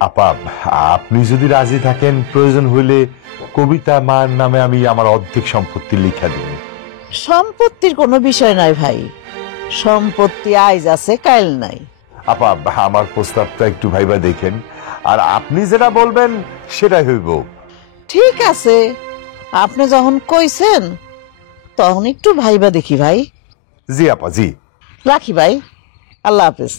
আপা, আপনি যদি রাজি থাকেন, প্রয়োজন হইলে কবিতা মার নামে আমি আমার অর্ধেক সম্পত্তি লিখা দেব। সম্পত্তির কোনো বিষয় নয় ভাই, সম্পত্তি আইজ আছে কাল নাই। আপা, আমার প্রস্তাবটা একটু ভাইবা দেখেন, আর আপনি যেটা বলবেন সেটাই হইব। ঠিক আছে, আপনি যখন কইছেন তখন একটু ভাইবা দেখি ভাই। জি আপা, জি। রাখি ভাই, আল্লাহ হাফেজ।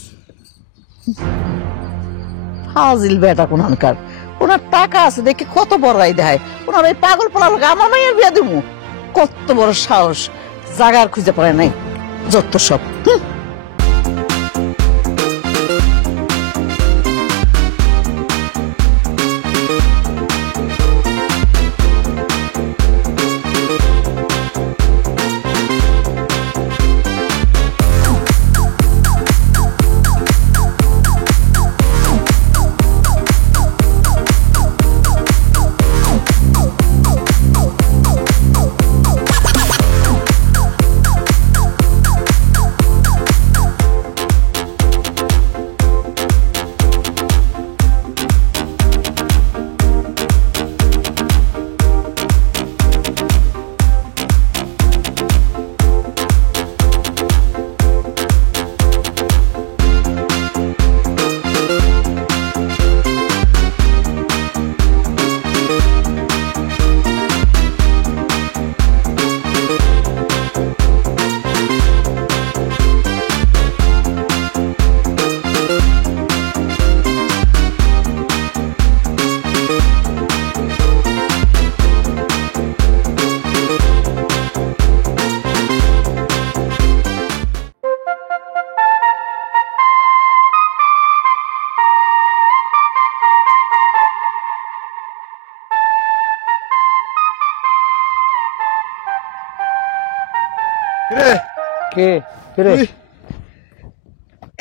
ফাজিল বেটা কোনখানকার, ওনার টাকা আছে দেখে কত বড়াই দেয়, ওনার ওই পাগল পোলা লোক আমার মাইয়ের বিয়া দেবো, কত বড় সাহস, জাগার খুঁজে পড়ে নাই, যত সব।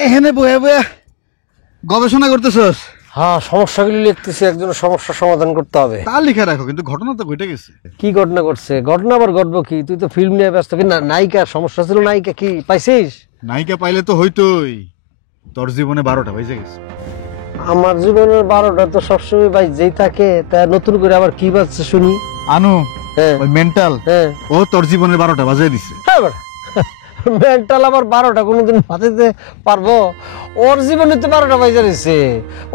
এখানে বয়ে বয়ে গবেষণা করতেছস? হ্যাঁ, সমস্যাগুলি লিখতেছি, একজনের সমস্যার সমাধান করতে হবে। তা লিখে রাখো, কিন্তু ঘটনা তো ঘটে গেছে। কি ঘটনা ঘটছে? ঘটনা আবার ঘটবো কি? তুই তো ফিল্ম নিয়ে ব্যস্ত। কি নায়িকার সমস্যা ছিল? নায়িকা কি পাইছিস? নায়িকা পাইলে তো হইতোই। তোর জীবনে 12টা বেজে গেছে। আমার জীবনের 12টা তো সবসময় বাইজেই থাকে, তা নতুন করে আবার কি বাজছে শুনি? আনু, হ্যাঁ ওই মেন্টাল, হ্যাঁ ও তোর জীবনের 12টা বাজিয়ে দিছে। হ্যাঁ, মেন্টাল আবার 12টা কোনোদিন বাজাতে পারবো? ওর জীবনে তো 12টা বাজে রয়েছে।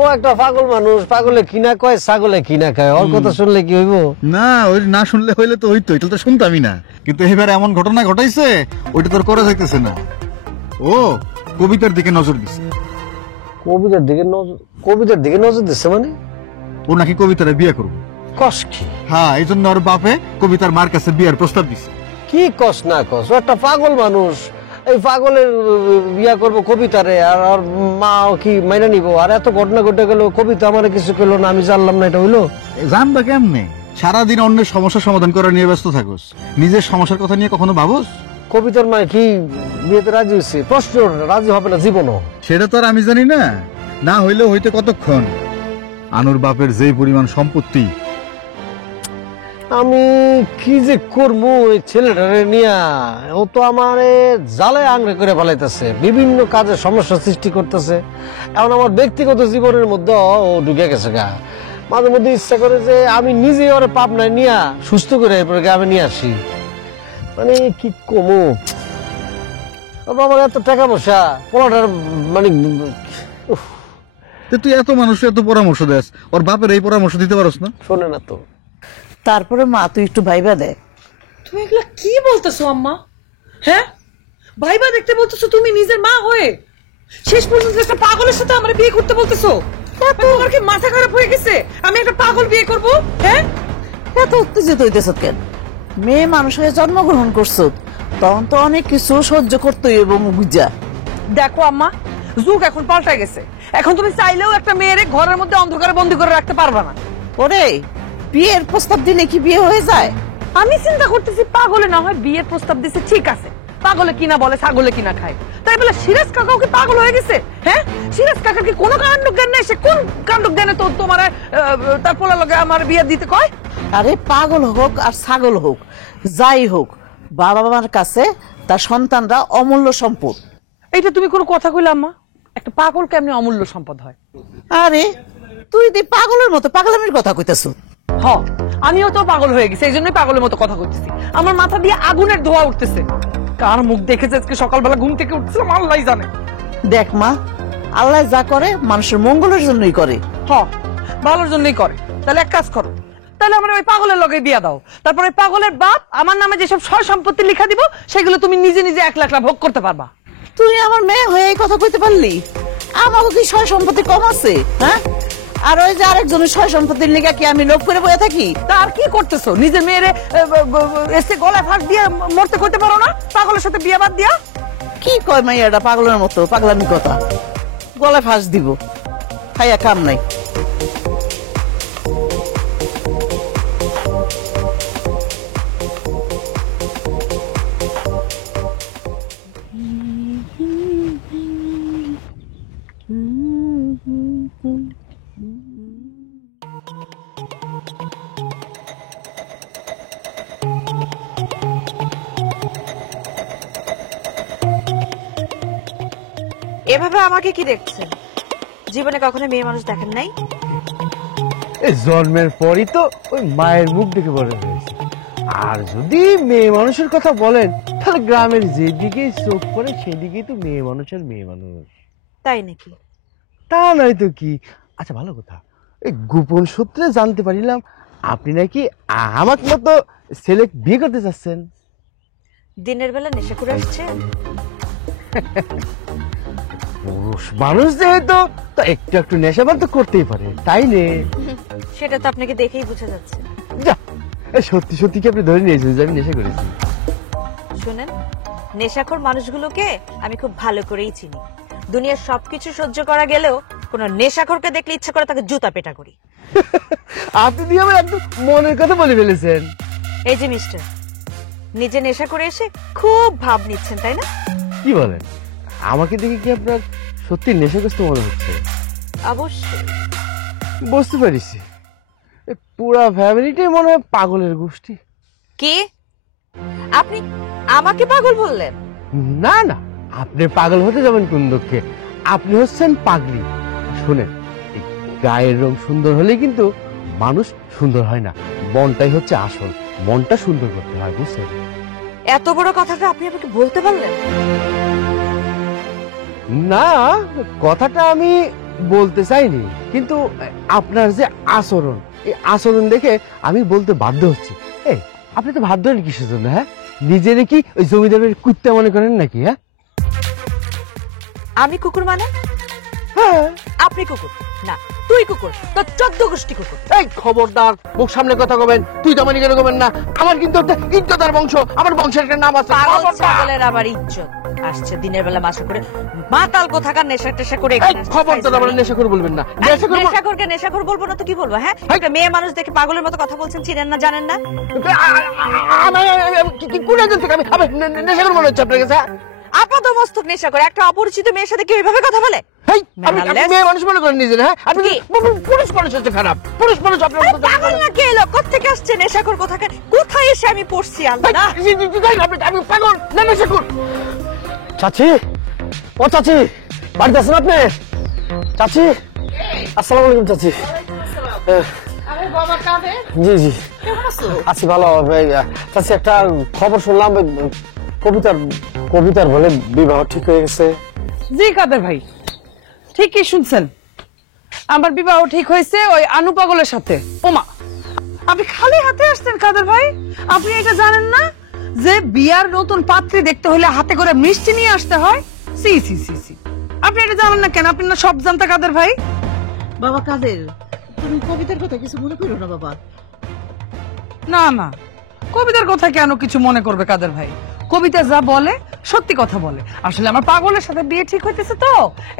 ও একটা পাগল মানুষ, পাগলে কিনা কয়, ছাগলে কিনা খায়। ওর কথা শুনলে কি হইব? না, ওই না শুনলে হইলে তো হইতোই, তাহলে তো শুনতামই না। কিন্তু এবার এমন ঘটনা ঘটাইছে, ওইটা তোর করা যাইতেছে না। ও কবিতার দিকে নজর দিছে। কবিতার দিকে নজর দিচ্ছে মানে? ও নাকি কবিতারে বিয়ে করবে। কস কি? হ্যাঁ, এই জন্য ওর বাপে কবিতার মার কাছে বিয়ের প্রস্তাব দিছে। কি কস না কস? ও একটা পাগল মানুষ, এই পাগলের বিয়া করবো কবিতারে, আর ওর মা কি মাইনা নিব? আর এত ঘটনা ঘটে গেল, কবিতা আমার কিছু করলো না, আমি জানলাম না, এটা হইলো? জানবা কেমনে? সারাদিন অন্যের সমস্যা সমাধান করা নিয়ে ব্যস্ত থাকোস, নিজের সমস্যার কথা নিয়ে কখনো ভাবোস? কবিতার মা কি বিয়েতে রাজি হয়েছে? প্রশ্ন, রাজি হবে না জীবনও। সেটা তো আর আমি জানি না, না হইলেও হইতে কতক্ষণ। আনুর বাপের যেই পরিমাণ সম্পত্তি, আমি কি যে করবো এই ছেলেটারে নিয়া? ও তো আমারে জালে আংড়ে করে ফেলাইতেছে, বিভিন্ন কাজে সমস্যা সৃষ্টি করতেছে। এখন আমার ব্যক্তিগত জীবনের মধ্যে ও ঢুকে গেছে গা। মাঝে মধ্যে ইচ্ছা করে যে আমি নিজে ওরে পাবনায় নিয়া সুস্থ করে এরপরে আমি নিয়ে আসি। মানে কি কমু, আমার এত টাকা পয়সা, পোলাটার মানে উফ। তুই এত মানুষ এত পরামর্শ দেস, ওর বাপের এই পরামর্শ দিতে পারস না? শোনে না তো। তারপরে মা তুই একটু ভাইবা দে। তুমি এগুলা কি বলতেছো আম্মা? হ্যাঁ, ভাইবা দেখতে বলতেছো তুমি নিজের মা হয়ে? শেষ পর্যন্ত একটা পাগলের সাথে আমার বিয়ে করতে বলতেছো? তোমার কি মাথা খারাপ হয়ে গেছে? আমি একটা পাগল বিয়ে করব? হ্যাঁ, এত উত্তেজিত হইতেছ কেন? মেয়ে মানুষ হয়ে জন্মগ্রহণ করছো, তখন তো অনেক কিছু সহ্য করতেই এবং বুঝা। দেখো আম্মা, যুগ এখন পাল্টে গেছে। এখন তুমি চাইলেও একটা মেয়েরে ঘরের মধ্যে অন্ধকারে বন্দি করে রাখতে পারবা না। ওরে, বিয়ের প্রস্তাব দিলে কি বিয়ে হয়ে যায়? আমি চিন্তা করতেছি পাগলে না হয় বিয়ের প্রস্তাব দিছে, ঠিক আছে, পাগলে কিনা বলে ছাগলে কিনা খায়, তাই বলে সিরাজ কাকাও কি পাগল হয়ে গেছে? হ্যাঁ, সিরাজ কাকার কি কোনো কাণ্ড জ্ঞান নাই? সে কোন কাণ্ড জ্ঞানে তো তোমার তার পোলা লগে আমার বিয়ে দিতে কয়? আরে পাগল হোক আর ছাগল হোক, যাই হোক, বাবা মার কাছে তার সন্তানরা অমূল্য সম্পদ। এইটা তুমি কোনো কথা কইলে আম্মা? একটা পাগল কেমনে অমূল্য সম্পদ হয়? আরে তুই দি পাগলের মতো পাগলামির কথা কইতেছ। হ, আমিও তো পাগল হয়ে গেছি, এই জন্যই পাগলের মতো কথা কইতেছি। আমার মাথা দিয়ে আগুনের ধোঁয়া উঠতেছে। কার মুখ দেখেছে আজকে সকালবেলা ঘুম থেকে উঠছিলাম আল্লাহই জানে। দেখ মা, আল্লাহ যা করে মানুষের মঙ্গলের জন্যই করে। হ, ভালোর জন্যই করে। তাহলে এক কাজ করো, তাহলে আমার ওই পাগলের লগে বিয়া দাও। তারপর ওই পাগলের বাপ আমার নামে যেসব সয় সম্পত্তি লিখা দিব সেগুলো তুমি নিজে নিজে 1 লাখ ভোগ করতে পারবা। তুই আমার মেয়ে হয়ে এই কথা কইতে পারলি? আমাকে কি সয় সম্পত্তি কম আছে? হ্যাঁ, আর ওই যে আরেকজনের সয় সম্পত্তির লিগা কি আমি লোভ করে বয়ে থাকি? তা আর কি করতেছো? নিজের মেয়েরে এসে গলায় ফাঁস দিয়ে মরতে করতে পারো না? পাগলের সাথে বিয়া বাদ দিয়া। কি কয় মাইয়াটা পাগলের মতো পাগলামি কথা? গলায় ফাঁস দিব, খাইয়া কাম নাই। এভাবে আমাকে কি দেখছেন? জীবনে কখনো মেয়ে মানুষ দেখেন নাই? এই জন্মের পরই তো ওই মায়ের মুখ দেখে বড় হয়েছে। আর যদি মেয়ে মানুষের কথা বলেন তাহলে গ্রামের যেদিকে চোখ পড়ে সেদিকেই তো মেয়ে মানুষের মেয়ে মানুষ। তাই নাকি? তা নয় তো কি। আচ্ছা ভালো কথা, এই গোপন সূত্রে জানতে পারিলাম আপনি নাকি আমাকে মতো ছেলে বিয়ে করতে চাচ্ছেন। দিনের বেলা নেশা করে আসছেন? পুরুষ মানুষ যেহেতু তো একটু একটু নেশাবান তো করতেই পারে, তাই নে? সেটা তো আপনাকে দেখেই বোঝা যাচ্ছে। যা, সত্যি সত্যি কি আপনি ধরে নিয়েছেন যে আমি নেশা করেছি? শুনেন, নেশাখোর মানুষগুলোকে আমি খুব ভালো করেই চিনি। দুনিয়ার সবকিছু সহ্য করা গেলেও কোন নেশাখোরকে দেখলে ইচ্ছা করে তাকে জুতা পেটা করি। আপনি দিয়ে আমার একদম মনের কথা বলে ফেলেছেন। এই যে মিস্টার, নিজে নেশা করে এসে খুব ভাব নিচ্ছেন তাই না? কি বলেন? আমাকে দেখে কি আপনার সত্যি নেশাগ্রস্ত মনে হচ্ছে? অবশ্যই। বুঝতে পারিছি, পুরা ফ্যামিলিটাই মনে হয় পাগলের গোষ্ঠী। কি আপনি আমাকে পাগল বললেন? না না, আপনি পাগল হতে যাবেন কোন দুঃখে? আপনি হচ্ছেন পাগলি। শুনেন, এই গায়ের রং সুন্দর হলে কিন্তু মানুষ সুন্দর হয় না। মনটাই হচ্ছে আসল, মনটা সুন্দর করতে হয়, বুঝছেন? এত বড় কথাটা আপনি আমাকে বলতে পারলেন? না, কথাটা আমি বলতে চাইনি, কিন্তু আপনার যে আচরণ, এই আচরণ দেখে আমি বলতে বাধ্য হচ্ছি। এই আপনি তো বাধ্য হলেন কিসের জন্য? হ্যাঁ, নিজেরে কি ওই জমিদারের কুত্তা মনে করেন নাকি? হ্যাঁ, আমি কুকুর মানে? হ্যাঁ। আপনি কুকুর না, তুই কুকুর, তোর 14 গোষ্ঠী কুকুর। এই খবরদার, মুখ সামনে কথা কবেন। তুই তো মানে কেন কবেন না? আমার কিন্তু একটা ইজ্জতার বংশ, আমার বংশের একটা নাম আছে। পাগল ছাগলের আবার ইজ্জত আসছে দিনের বেলা মাসে করে মাতাল কোথাকার নেশা টেশা করে এই খবরদার আমার নেশা করে বলবেন না। নেশা করব? নেশাখোরকে নেশাখোর বলবো না তো কি বলবো? হ্যাঁ, একটা মেয়ে মানুষ দেখে পাগলের মতো কথা বলছেন, চিনেন না জানেন না? কোন একজন থেকে আমি নেশা করবো মনে হচ্ছে আপনার কাছে? আপাত মস্তক নেশা করে একটা অপরিচিত মেয়ের সাথে কি এইভাবে কথা বলে? মেয়ে মানুষ মনে করেন নিজের? হ্যাঁ, আপনি পুরুষ মানুষ হচ্ছে খারাপ। পুরুষ মানুষ আপনার পাগল না কে এলো? কোথেকে আসছে নেশাখোর? কোথায় এসে আমি পড়ছি? আল্লাহ, আমি পাগল না নেশাখোর? চাচি, ও চাচি, বাড়িতে আছেন আপনি? চাচি, আসসালামু আলাইকুম চাচি। জি জি, আছি ভালো। চাচি, একটা খবর শুনলাম, কবিতার বলে বিবাহ ঠিক হয়ে গেছে। জি কাদের ভাই, ঠিকই শুনছেন। আমার বিবাহ ঠিক হয়েছে ওই আনু পাগলের সাথে। ওমা, আপনি খালি হাতে আসছেন কাদের ভাই? আপনি এটা জানেন না যে বিয়ার নতুন পাত্রী দেখতে হলে হাতে করে মিষ্টি নিয়ে আসতে হয়? সি সি সি সি, আপনি এটা জানেন না কেন? আপনি না সব জানতে কাদের ভাই। বাবা কাদের, তুমি কবিতার কথা কিছু মনে করো না বাবা। না না, কবিতার কথা কেন কিছু মনে করবে কাদের ভাই? কবিতা যা বলে সত্যি কথা বলে। আসলে আমার পাগলের সাথে বিয়ে ঠিক হইতেছে তো,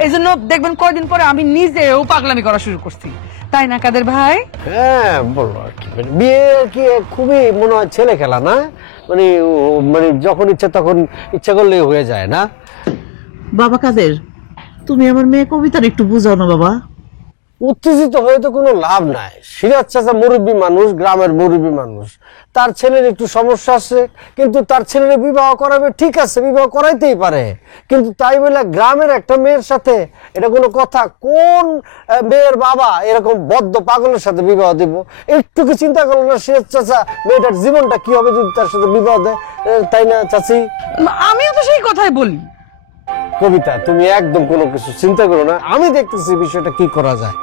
এই জন্য দেখবেন কয়দিন পরে আমি নিজেও পাগলামি করা শুরু করছি, তাই না কাদের ভাই? হ্যাঁ বলো আর কি, বিয়ে কি খুবই মনে হয় ছেলে খেলা না? মানে যখন ইচ্ছা তখন ইচ্ছা করলে হয়ে যায় না? বাবা কাদের, তুমি আমার মেয়ে কবিতার একটু বুঝাও না বাবা। উত্তেজিত হয়ে তো কোনো লাভ নাই। সিরাজ চাচা মুরব্বী মানুষ, গ্রামের মুরব্বী মানুষ, তার ছেলের একটু সমস্যা আছে, কিন্তু তার ছেলের বিবাহ করাবে, ঠিক আছে, বিবাহ করাইতেই পারে, কিন্তু তাই বলে গ্রামের একটা মেয়ের সাথে, এটা কোনো কথা? কোন মেয়ের বাবা এরকম বদ্ধ পাগলের সাথে বিবাহ দিব? একটু কি চিন্তা করলো না সিরাজ চাচা মেয়েটার জীবনটা কি হবে যদি তার সাথে বিবাহ দেয়? তাই না চাচি? আমিও তো সেই কথাই বলি। কবিতা, তুমি একদম কোনো কিছু চিন্তা করো না, আমি দেখতেছি বিষয়টা কি করা যায়।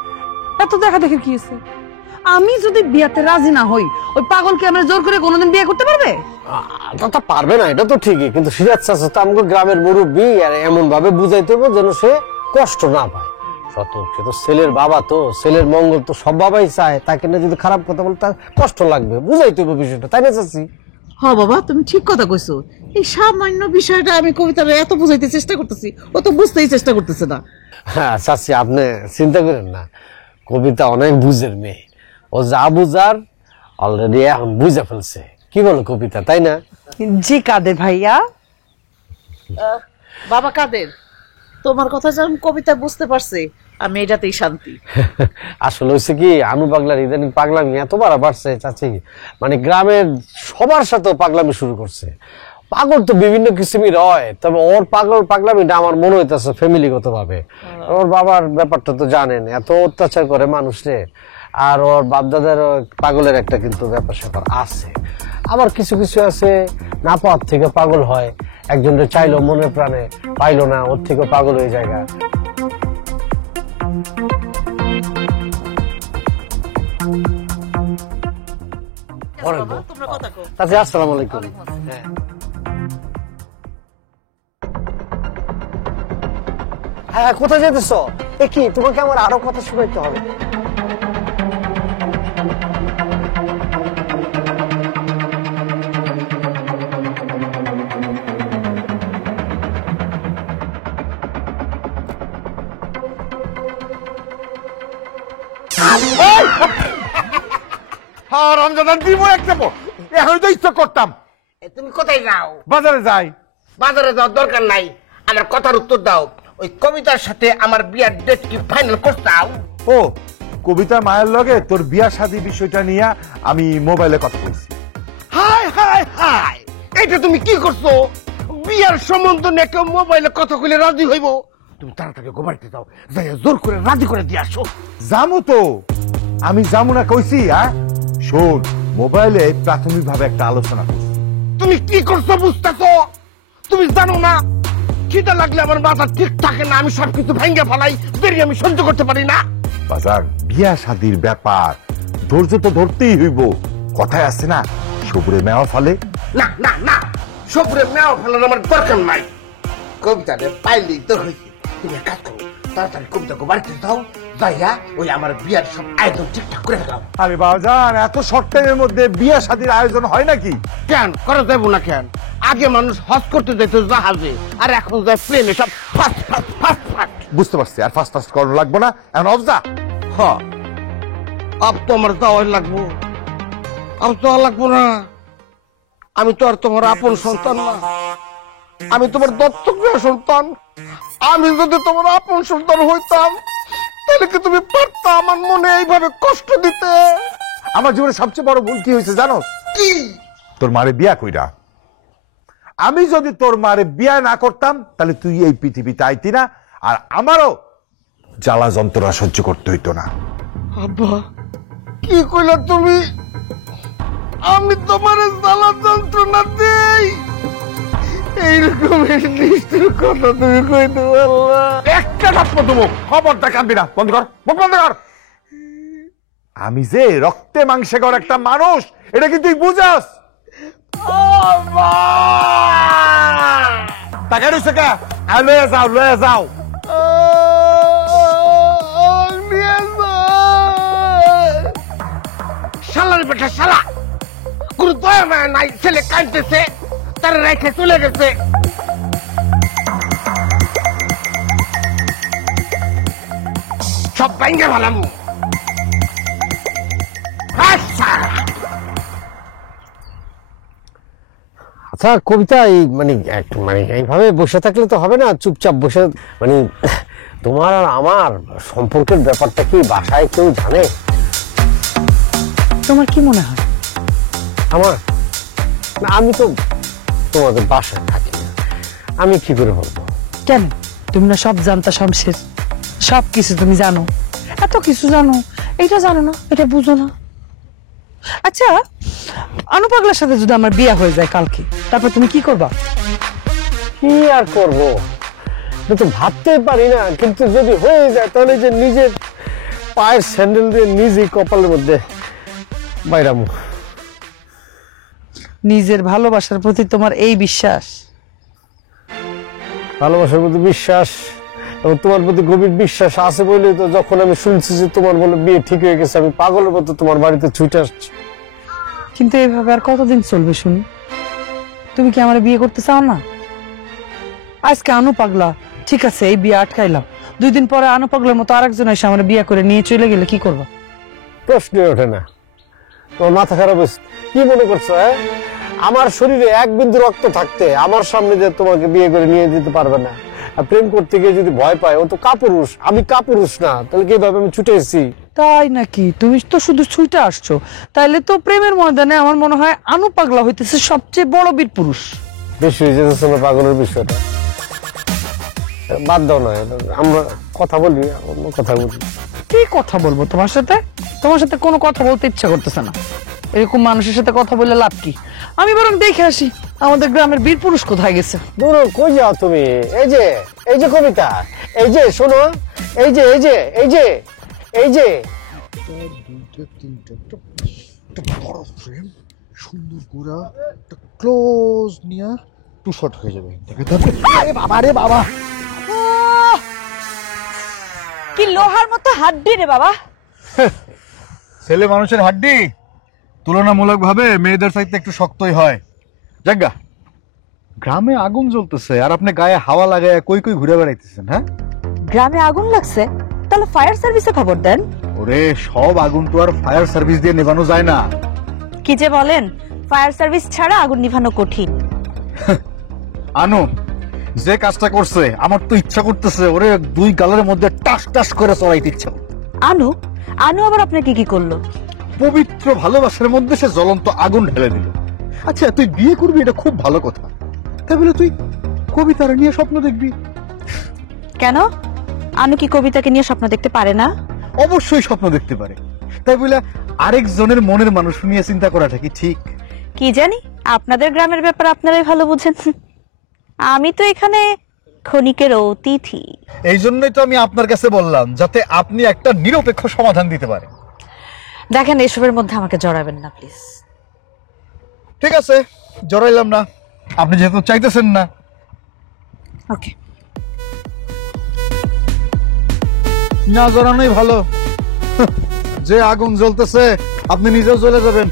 এত দেখা দেখি কি আছে? আমি যদি বিয়াতে রাজি না হই, ওই পাগলকে আমরা জোর করে কোনোদিন বিয়ে করতে পারবে? তা পারবে না, এটা তো ঠিকই, কিন্তু সিরাজ চাচা তো আমাকে গ্রামের মুরব্বী, আর এমন ভাবে বুঝাইতে হবে যেন সে কষ্ট না পায়। সে তো ছেলের বাবা, তো ছেলের মঙ্গল তো সব বাবাই চায়, তাকে না যদি খারাপ কথা বলে তার কষ্ট লাগবে, বুঝাইতে হবে বিষয়টা, তাই না চাচি? হ বাবা, তুমি ঠিক কথা কইছো। এই সামান্য বিষয়টা আমি কবিতার এত বুঝাইতে চেষ্টা করতেছি, ও তো বুঝতেই চেষ্টা করতেছে না। হ্যাঁ চাচি, আপনি চিন্তা করেন না, কবিতা অনেক বুঝের মেয়ে, ও যা বুঝার অলরেডি এখন বুঝে ফেলছে। কি বলো কবিতা, তাই না? জি কাদের ভাইয়া। বাবা কাদের, তোমার কথা যখন কবিতা বুঝতে পারছে, আমি এটাতেই শান্তি। আসলে হচ্ছে কি, আনু পাগলার ইদানিং পাগলামি এত বাড়ছে চাচি, মানে গ্রামের সবার সাথে পাগলামি শুরু করছে। পাগল তো বিভিন্ন কিসিমের হয়, তবে ওর পাগলামিটা আমার মনে হইতেছে ফ্যামিলিগত ভাবে। ওর বাবার ব্যাপারটা তো জানেন, এত অত্যাচার করে মানুষে, আর ওর বাপদাদার পাগলের একটা কিন্তু ব্যাপার স্যাপার আছে। আবার কিছু কিছু আছে না পাওয়ার থেকে পাগল হয়, একজনের চাইলো মনে প্রাণে, পাইলো না, ওর থেকে পাগল হয়ে যায়। চাচি আসসালামু আলাইকুম। হ্যাঁ, কোথায় যেতেছ? এ কি, তোমাকে আমার আরো কথা শুনাইতে হবে। হ্যাঁ রমজান দিব একটা এখন তো ইচ্ছা করতাম। তুমি কোথায় যাও? বাজারে যাই। বাজারে যাওয়ার দরকার নাই, আমার কথার উত্তর দাও। ওই কবিতার সাথে আমার বিয়ার ডেট কি ফাইনাল করতাও? ও কবিতা মায়ের লগে তোর বিয়া শাদী বিষয়টা নিয়ে আমি মোবাইলে কথা বলছি। হাই হাই হাই, এটা তুমি কি করছো? বিয়ার সম্বন্ধ নিয়ে কেউ মোবাইলে কথা কইলে রাজি হইব? তুমি তাড়াতাড়ি গোবাড়িতে যাও, যাই জোর করে রাজি করে দিয়ে আসো। জামু তো, আমি জামু না কইছি? হ্যাঁ শোন, মোবাইলে প্রাথমিক ভাবে একটা আলোচনা করছি। তুমি কি করছো বুঝতেছো? তুমি জানো না, খিদা লাগলে আমার মাথা ঠিক থাকে না, আমি সবকিছু ভেঙে ফেলাই, দেরি আমি সহ্য করতে পারি না। বাজার বিয়া শাদীর ব্যাপার, ধৈর্য তো ধরতেই হইব। কথায় আছে না, সবুরে মেওয়া ফলে। না না না, সবরে মেওয়া ফেলার আমার দরকার নাই। কবিতাটা পাইলেই তো হয়েছে। তুমি এক কাজ করো, তাড়াতাড়ি কবিতাকে বাড়িতে যাও, যাইয়া ওই আমার বিয়ার সব আয়োজন ঠিকঠাক করে ফেলাও। আরে বাজান, এত শর্ট টাইমের মধ্যে বিয়া শাদীর আয়োজন হয় নাকি? কেন করা যাবো না কেন? আগে মানুষ হজ করতে যেত জাহাজে, আর এখন যায় প্লেনে, সব ফাস্ট ফাস্ট ফাস্ট ফাস্ট। বুঝতে পারছি, আর ফাস্ট ফাস্ট করানো লাগবো না, এখন অবজা। হ্যাঁ, আব তো আমার যাওয়াই লাগবো। আব তো আর লাগবো না, আমি তো আর তোমার আপন সন্তান না, আমি তোমার দত্তক নেওয়া সন্তান। আমি যদি তোমার আপন সন্তান হইতাম, তাহলে কি তুমি পারতা আমার মনে এইভাবে কষ্ট দিতে? আমার জীবনে সবচেয়ে বড় ভুল কি হয়েছে জানো? কি? তোর মারে বিয়া কইরা। আমি যদি তোর মারে বিয়া না করতাম, তাহলে তুই এই পৃথিবীতে আইতি না, আর আমারও জ্বালা যন্ত্রণা সহ্য করতে হইতো না। আব্বা, কি কইলা তুমি? আমি তোমার জ্বালা যন্ত্রণা দেই? এইরকম নিষ্ঠুর কথা তুমি কইতে পারলা? একটা থাপ্পড় দেবো, খবরটা কাঁদবি না। বন্ধ কর, মুখ বন্ধ কর। আমি যে রক্তে মাংসে কর একটা মানুষ, এটা কি তুই বুঝাস? টাকা রয়েছে কা? লয়ে যাও, লয়ে যাও। শালার বেটা শালা, কোন দয়া মায়া নাই, ছেলে কাঁদতেছে, তার রেখে চলে গেছে। সব ভেঙে ফেলাম। আচ্ছা কবিতা, এই মানে এইভাবে বসে থাকলে তো হবে না, চুপচাপ বসে মানে তোমার আর আমার সম্পর্কের ব্যাপারটা কি বাসায় কেউ জানে? তোমার কি মনে হয়? আমার না, আমি তো তোমাদের বাসায় থাকি না, আমি কি করে বলবো? কেন? তুমি না সব জানতা শমশের, সব কিছু তুমি জানো, এত কিছু জানো, এটা জানো না, এটা বুঝো না। আচ্ছা, আনু পাগলার সাথে যদি আমার বিয়ে হয়ে যায় কালকে, তারপর তুমি কি করবা? কি আর করবো, এটা তো ভাবতেই পারি না, কিন্তু যদি হয়ে যায় তাহলে যে নিজের পায়ের স্যান্ডেল দিয়ে নিজেই কপালের মধ্যে বাইরামু। নিজের ভালোবাসার প্রতি তোমার এই বিশ্বাস? ভালোবাসার প্রতি বিশ্বাস এবং তোমার প্রতি গভীর বিশ্বাস আছে বলেই তো যখন আমি শুনছি যে তোমার বলে বিয়ে ঠিক হয়ে গেছে, আমি পাগলের মতো তোমার বাড়িতে ছুটে আসছি। কিন্তু এইভাবে আর কতদিন চলবে শুনি? তুমি কি আমার বিয়ে করতে চাও না? আজকে আনু পাগলা, ঠিক আছে, এই বিয়ে আটকাইলাম, 2 দিন পরে আনু পাগলার মতো আরেকজন এসে আমার বিয়ে করে নিয়ে চলে গেলে কি করবা? প্রশ্নই ওঠে না। তোমার মাথা খারাপ হয়েছে? কি মনে করছো? হ্যাঁ, আমার শরীরে 1 বিন্দু রক্ত থাকতে আমার সামনে যে তোমাকে বিয়ে করে নিয়ে যেতে পারবে না, আর প্রেম করতে গিয়ে যদি ভয় পায়, ও তো কাপুরুষ, আমি কাপুরুষ না, তাহলে কিভাবে আমি ছুটে এসেছি? তাই নাকি? তুমি তো শুধু ছুটে আসছো, তাইলে তো প্রেমের ময়দানে আমার মনে হয় আনু পাগলা হইতেছে সবচেয়ে বড় বীর পুরুষ। বেশি হয়ে যেতেছে না পাগলের বিষয়টা, বাদ দাও না, আমরা কথা বলি, অন্য কথা বলি। কি কথা বলবো তোমার সাথে? তোমার সাথে কোনো কথা বলতে ইচ্ছা করতেছে না। এরকম মানুষের সাথে কথা বলে লাভ কি? আমি বরং দেখে আসি আমাদের গ্রামের বীর পুরুষ কোথায় গেছে। দূর কই যাও তুমি? এই যে কবিতা, এই যে শোনো, এই যে একটা বড় ফ্রেম, সুন্দর গোড়া, একটা ক্লোজ নিয়ে টু শট হয়ে যাবে। আরে বাবা, রে বাবা, কি লোহার মতো হাড্ডি রে বাবা। ছেলে মানুষের হাড্ডি তুলনামূলক ভাবে মেয়েদের চাইতে একটু শক্তই হয়। জাগা, গ্রামে আগুন জ্বলতেছে আর আপনি গায়ে হাওয়া লাগায় কই কই ঘুরে বেড়াইতেছেন? হ্যাঁ, গ্রামে আগুন লাগছে, তাহলে ফায়ার সার্ভিসে খবর দেন। ওরে, সব আগুন তো আর ফায়ার সার্ভিস দিয়ে নেভানো যায় না। কি যে বলেন, ফায়ার সার্ভিস ছাড়া আগুন নিভানো কঠিন। আনু যে কাজটা করছে, আমার তো ইচ্ছা করতেছে ওরে 2 গালের মধ্যে টাস টাস করে চড়াইতে ইচ্ছা। আনু আবার আপনাকে কি করলো? পবিত্র ভালোবাসার মধ্যে সে জ্বলন্ত আগুন ঢেলে দিল। আচ্ছা, তুই বিয়ে করবি, এটা খুব ভালো কথা, তাই বলে তুই কবিতার নিয়ে স্বপ্ন দেখবি? কেন? আনু কি কবিতাকে নিয়ে স্বপ্ন দেখতে পারে না? অবশ্যই স্বপ্ন দেখতে পারে, তাই বলে আরেকজনের মনের মানুষ নিয়ে চিন্তা করাটা কি ঠিক? কি জানি, আপনাদের গ্রামের ব্যাপার আপনারাই ভালো বুঝেন। আমি তো এখানে ক্ষণিকের অতিথি। এই জন্যই তো আমি আপনার কাছে বললাম, যাতে আপনি একটা নিরপেক্ষ সমাধান দিতে পারেন। দেখেন, এসবের মধ্যে আমাকে জড়াবেন না প্লিজ। ঠিক আছে, জড়াইলাম না, আপনি যেহেতু চাইতেছেন না। ওকে, না জড়ানোই ভালো। যে আগুন জ্বলতেছে আপনি নিজেও জ্বলে যাবেন।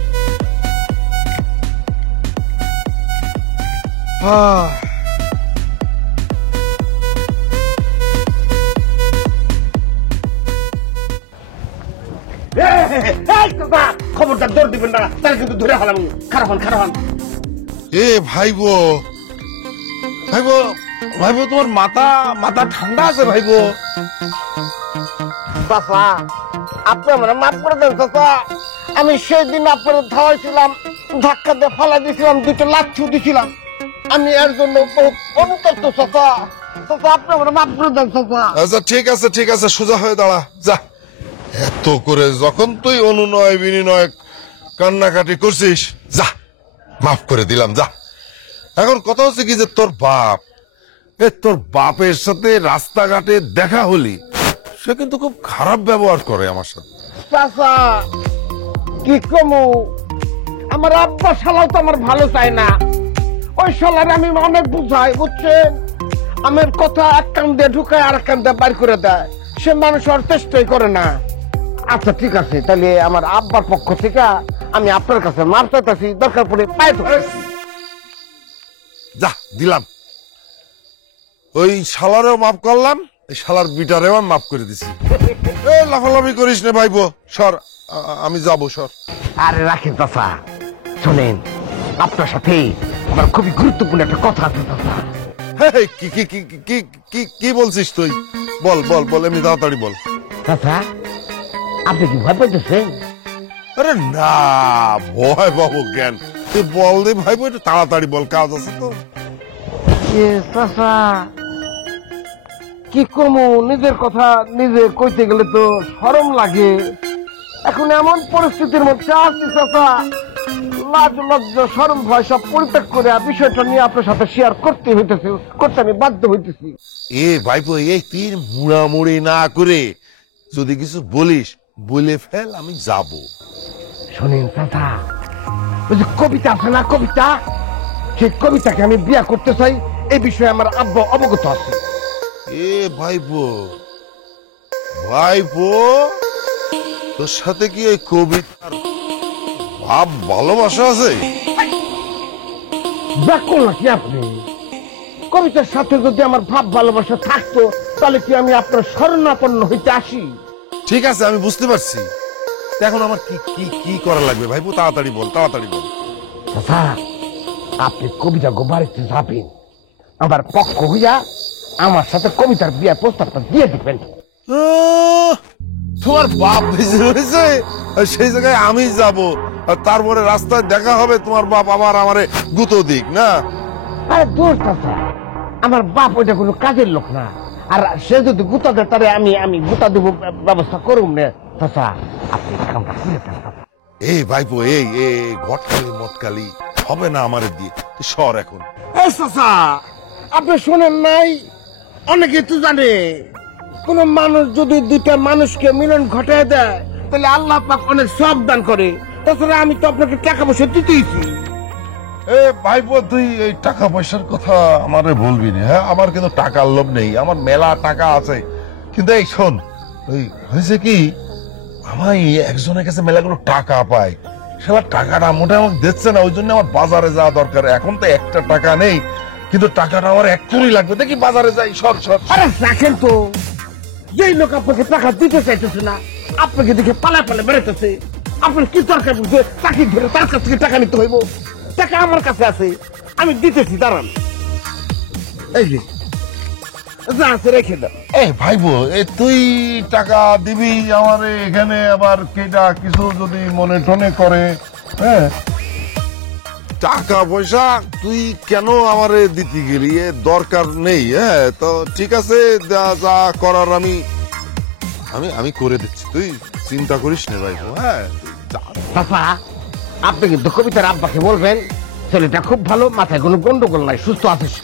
খবরদার দৌড় দিবেন না, তারা কিন্তু ধরে হলাম। খারাপ। এ ভাইবো, তোমার মাথা ঠান্ডা আছে ভাইবো? চাচা, আপনি আমরা মাফ করে দেন চাচা। আমি সেই দিন আপনার ধাওয়াইছিলাম, ধাক্কা দিয়ে ফালা দিয়েছিলাম, 2টা লাথি দিয়েছিলাম। আমি এর জন্য বহুত অনুতপ্ত চাচা। আপনি আমরা মাফ করে দেন চাচা। আচ্ছা ঠিক আছে, সোজা হয়ে দাঁড়া যা। এত করে যখন তুই অনুনয় বিনিময় কান্নাকাটি করছিস, যা মাফ করে দিলাম, যা। এখন কথা হচ্ছে কি, যে তোর বাপের সাথে রাস্তাঘাটে দেখা হলি, সে কিন্তু খুব খারাপ ব্যবহার করে আমার সাথে। চাচা কি কমু, আমার আব্বা শালাও তো আমার ভালো চায় না। ওই শালার আমি অনেক বুঝাই, বুঝছেন? আমার কথা এক কান দিয়ে ঢুকায় আর এক কান দিয়ে বাইর করে দেয়। সে মানুষ আর চেষ্টাই করে না। আচ্ছা ঠিক আছে, তাহলে আমার আব্বার পক্ষ থেকে আমি আপনার কাছে মাপ চাইতেছি, দরকার পড়ে পায়ে ধরেছি। যা দিলাম, ওই শালারেও মাফ করলাম, এই শালার বিটারেও আমি মাফ করে দিছি। লাফালাফি করিস না ভাইবো, সর, আমি যাবো, সর। আরে রাখেন চাচা, শোনেন, আপনার সাথে আমার খুবই গুরুত্বপূর্ণ একটা কথা আছে চাচা। কি বলছিস তুই? বল বল বল, এমনি তাড়াতাড়ি বল। চাচা আপনি কি ভয় পাইতেছেন? আরে না, ভয় পাবো জ্ঞান, তুই বল দে ভাই, একটু তাড়াতাড়ি বল, কাজ আছে তো। চাচা কি করবো, নিজের কথা নিজে কইতে গেলে তো শরম লাগে। এখন এমন পরিস্থিতির মধ্যে আছি চাচা, লাজ লজ্জা শরম ভয় সব পরিত্যাগ করে বিষয়টা নিয়ে আপনার সাথে শেয়ার করতে হইতেছে, করতে আমি বাধ্য হইতেছি। এ ভাইপো, এই তুই মুড়ামুড়ি না করে যদি কিছু বলিস, বলে ফেল, আমি যাব। শোনেন চাচা, ওই যে কবিতা আছে না, কবিতা, সেই কবিতাকে আমি বিয়া করতে চাই, এই বিষয়ে আমার আব্বা অবগত আছে। এ ভাইপো, ভাইপো তোর সাথে কি ওই কবিতার ভাব ভালোবাসা আছে? ব্যাকুল নাকি আপনি? কবিতার সাথে যদি আমার ভাব ভালোবাসা থাকতো তাহলে কি আমি আপনার শরণাপন্ন হইতে আসি? ঠিক আছে, আমি বুঝতে পারছি। এখন আমার কি কি কি করা লাগবে ভাইপো, তাড়াতাড়ি বল, তাড়াতাড়ি বল। চাচা আপনি কবিতা বাড়িতে যাবেন, আমার পক্ষ হইয়া আমার সাথে কবিতার বিয়ার প্রস্তাবটা দিয়ে দিবেন। তোমার বাপ বেঁচে রয়েছে, আর সেই জায়গায় আমি যাব, আর তারপরে রাস্তায় দেখা হবে, তোমার বাপ আবার আমারে গুঁতো দিক না। আরে দূর চাচা, আমার বাপ ওইটা কোনো কাজের লোক না, আর সে যদি গুতা দেয় তাহলে আমি গুতা দেব ব্যবস্থা করুম না। চাচা আপনি কামটা করে দেন। এই ভাইপো, এই ঘটকালি মটকালি হবে না আমারে দিয়ে, তুই সর এখন। এই চাচা আপনি শোনেন নাই, অনেকে তো জানে কোন মানুষ যদি দুইটা মানুষকে মিলন ঘটায় দেয় তাহলে আল্লাহ পাক অনেক সব দান করে। তাছাড়া আমি তো আপনাকে টাকা পয়সা দিতেইছি। এ ভাইপো, তুই এই টাকা পয়সার কথা আমারে বলবি না, হ্যাঁ? আমার কিন্তু টাকার লোভ নেই, আমার মেলা টাকা আছে, কিন্তু এই শোন, ওই হয়েছে কি, আমার একজনের কাছে মেলাগুলো টাকা পায়, সেটা টাকাটা মোটামুটি আমাকে দিচ্ছে না, ওই জন্য আমার বাজারে যাওয়া দরকার। এখন তো একটা টাকা নেই, কিন্তু টাকাটা আমার এক্ষুনি লাগবে, দেখি বাজারে যাই। সর সর। আরে রাখেন তো, যেই লোক আপনাকে টাকা দিতে চাইতেছে না, আপনাকে দেখে পালায় পালায় বেড়াতেছে, আপনার কি দরকার বুঝে চাকরি ধরে তার কাছ থেকে টাকা নিতে হইব? টাকা আমার কাছে আছে, আমি দিতেছি, দাঁড়ান। এই যে যা আছে রেখে দাও। এই ভাইবো, তুই টাকা দিবি আমারে এখানে, আবার কেটা কিছু যদি মনে টনে করে, হ্যাঁ? টাকা পয়সা তুই কেন আমারে দিতে গেলি? এ দরকার নেই, হ্যাঁ? তো ঠিক আছে, যা যা করার আমি আমি আমি করে দিচ্ছি, তুই চিন্তা করিস না ভাইবো, হ্যাঁ? চাচা আপনি কিন্তু কবিতার আব্বাকে বলবেন ছেলেটা খুব ভালো, মাথায় কোনো গন্ডগোল নাই, সুস্থ আছিস।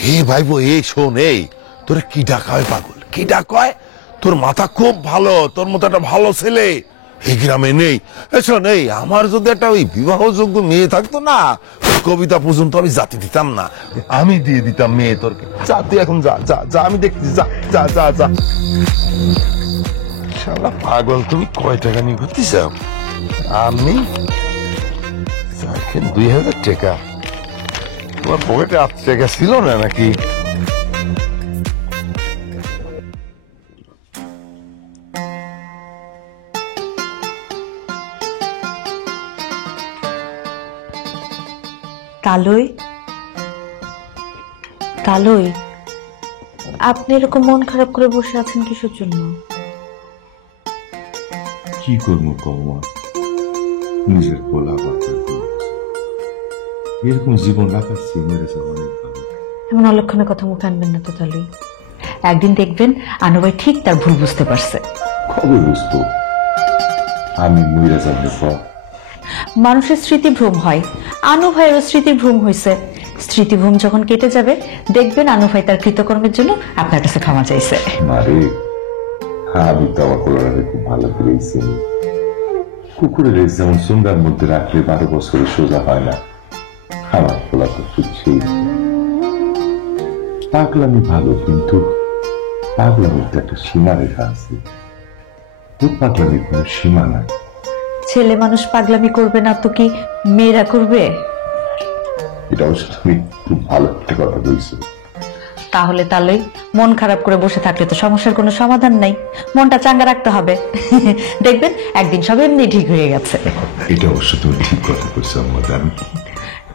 হে ভাইবো, এই শোন, এই তোর কি ডাকা হয় পাগল, কি ডাক হয়? তোর মাথা খুব ভালো, তোর মতো একটা ভালো ছেলে এই গ্রামে নেই। শোন, এই আমার যদি একটা ওই বিবাহযোগ্য মেয়ে থাকতো না, কবিতা পর্যন্ত আমি জাতি দিতাম না, আমি দিয়ে দিতাম মেয়ে তোরকে। যা তুই এখন যা যা যা, আমি দেখছি, যা যা যা যা। শালা পাগল, তুমি কয় টাকা নিয়ে ঘুরতেছ? আমি 2000 টাকা? তোমার পকেটে 8 টাকা ছিল না নাকি? তালই, তালই, আপনি এরকম মন খারাপ করে বসে আছেন কিসের জন্য? কি করবো কৌমা, নিজের পোলা বাচ্চা এরকম জীবন রাখাচ্ছি, মেরে অনেক ভালো। এমন অলক্ষণের কথা মুখে আনবেন না তো তালই, একদিন দেখবেন আনু ভাই ঠিক তার ভুল বুঝতে পারছে। কবে বুঝতো? আমি মরে যাবো পর? মানুষের স্মৃতিভ্রম হয়, আনু ভাইয়েরও স্মৃতিভ্রম হয়েছে। স্মৃতিভ্রম যখন কেটে যাবে দেখবেন আনু ভাই তার কৃতকর্মের জন্য আপনার কাছে ক্ষমা চাইছে। মারে, আমি তো আমার পোলাটাকে খুব ভালো করেছি। কুকুরের যেমন সুন্দর মধ্যে রাখলে 12 বছরের সোজা হয় না, আমার পোলা তো ছুটছেই। পাগলামি ভালো, কিন্তু পাগলামির তো একটা সীমা রেখা আছে, তোর পাগলামির কোনো সীমা নাই। ছেলে মানুষ পাগলামি করবে না তো কি মেয়েরা করবে? এটা অবশ্য তুমি খুব ভালো একটা কথা বলছো। তাহলে তালই, মন খারাপ করে বসে থাকলে তো সমস্যার কোনো সমাধান নাই, মনটা চাঙ্গা রাখতে হবে। দেখবেন একদিন সব এমনি ঠিক হয়ে গেছে। এটা অবশ্য তুমি ঠিক কথা বলছো। আমি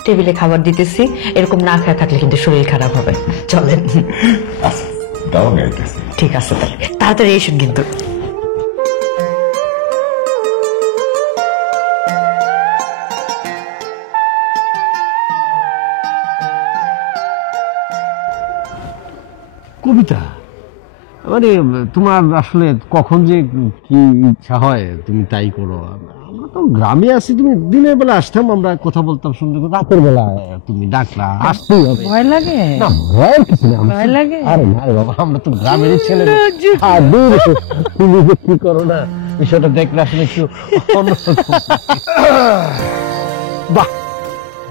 টেবিলে খাবার দিতেছি, এরকম না খেয়ে থাকলে কিন্তু শরীর খারাপ হবে। চলেন। আচ্ছা দাও আমি আইতেছি। ঠিক আছে তাহলে তাড়াতাড়ি এসুন কিন্তু। কবিতা, মানে তোমার আসলে কখন যে কি ইচ্ছা হয় তুমি তাই করো। আমরা তো গ্রামে আছি, তুমি দিনের বেলা আসতাম, আমরা কথা বলতাম সুন্দর করে, রাতের বেলা তুমি ডাকলা, আসতেই হবে। ভয় লাগে? না ভয়ের কিছু নেই। ভয় লাগে? আরে না রে বাবা, আমরা তো গ্রামেরই ছেলে। আর দূর তুমি যে কি করো না, বিষয়টা দেখলে আসলে একটু অন্যরকম। বাহ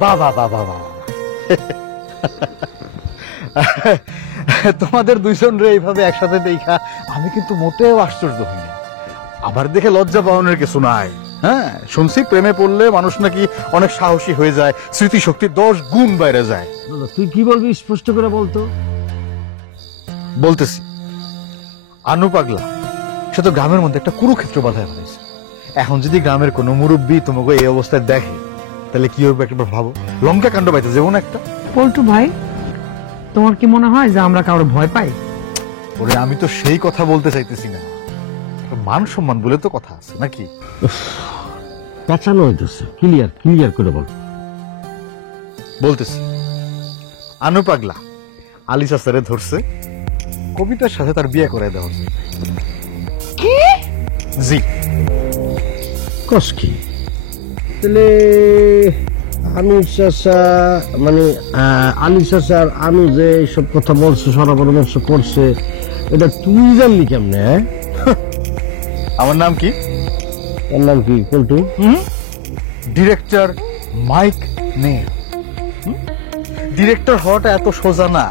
বাহ বাহ বাহ বাহ বাহ। তোমাদের দুইজন রে এইভাবে একসাথে দেখা আমি কিন্তু মোটেও আশ্চর্য হইনি। আবার দেখে লজ্জা পাওয়ানোর কিছু নাই। হ্যাঁ, শুনছি প্রেমে পড়লে মানুষ নাকি অনেক সাহসী হয়ে যায়, স্মৃতিশক্তি 10 গুণ বাইরে যায়। তুই কি বলবি স্পষ্ট করে বলতো। বলতেছি, আনু পাগলা সে তো গ্রামের মধ্যে একটা কুরুক্ষেত্র বাধায় ফেলেছে। এখন যদি গ্রামের কোনো মুরব্বী তোমাকে এই অবস্থায় দেখে তাহলে কি হবে একবার ভাবো। লঙ্কা কাণ্ড পাইতে যেমন একটা। পল্টু ভাই, তোমার কি মনে হয় যে আমরা কারো ভয় পাই? ওরে আমি তো সেই কথা বলতে চাইতেছি না, মান সম্মান বলে তো কথা আছে নাকি? পেঁচানো হইতেছে, ক্লিয়ার ক্লিয়ার করে বল। বলতেছি, আনু পাগলা আলিসা স্যারে ধরছে, কবিতার সাথে তার বিয়ে করে দেওয়া হচ্ছে। কি? জি। কস কি? তাহলে আনু চাচা মানে আলী চাচা আর আনু যে এইসব কথা বলছে, সারা পরামর্শ করছে, এটা তুই জানলি কেমনে? আমার নাম কি? ওর নাম কি? পল্টু। ডিরেক্টর মাইক নে। ডিরেক্টর হওয়াটা এত সোজা না।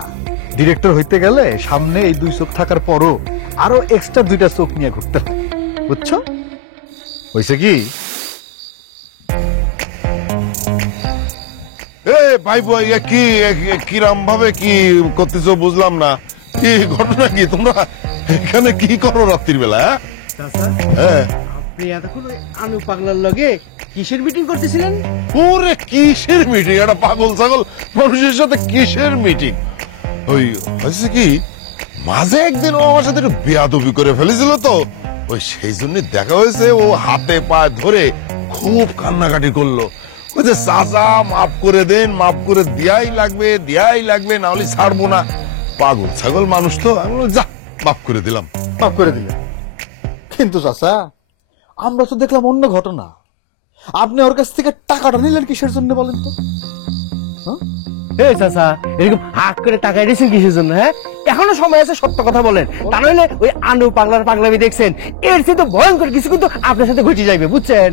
ডিরেক্টর হইতে গেলে সামনে এই 2 চোখ থাকার পরও আরো এক্সট্রা 2টা চোখ নিয়ে ঘুরতে হয়, বুঝছো? হয়েছে কি? এ ভাই ভাই কি কিরাম ভাবে কি করতেছো বুঝলাম না। কি ঘটনা কি? তোমরা এখানে কি করো রাত্রির বেলা? হ্যাঁ, আপনি এতক্ষণ আনু পাগলার লগে কিসের মিটিং করতেছিলেন? ওরে কিসের মিটিং? একটা পাগল ছাগল মানুষের সাথে কিসের মিটিং? ওই হয়েছে কি, মাঝে একদিন ও আমার সাথে একটু বেয়াদবি করে ফেলেছিল, তো ওই সেই জন্য দেখা হয়েছে। ও হাতে পায়ে ধরে খুব কান্নাকাটি করলো। ওই যে চাচা মাফ করে দেন, মাফ করে দেয়াই লাগবে, না হলে ছাড়বো না। পাগল ছাগল মানুষ তো, আমি বললাম, যা মাফ করে দিলাম। মাফ করে দিলে, কিন্তু চাচা আমরা তো দেখলাম অন্য ঘটনা। আপনি ওর কাছ থেকে টাকাটা নিলেন কিসের জন্য বলেন তো? এই চাচা এরকম হাক করে টাকা দিয়েছেন কিসের জন্য? হ্যাঁ, এখনো সময় আছে, সত্য কথা বলেন, তা নইলে ওই আনু পাগলার পাগলামি দেখছেন এর চেয়ে তো ভয়ঙ্কর কিছু কিন্তু আপনার সাথে ঘটে যাইবে, বুঝছেন?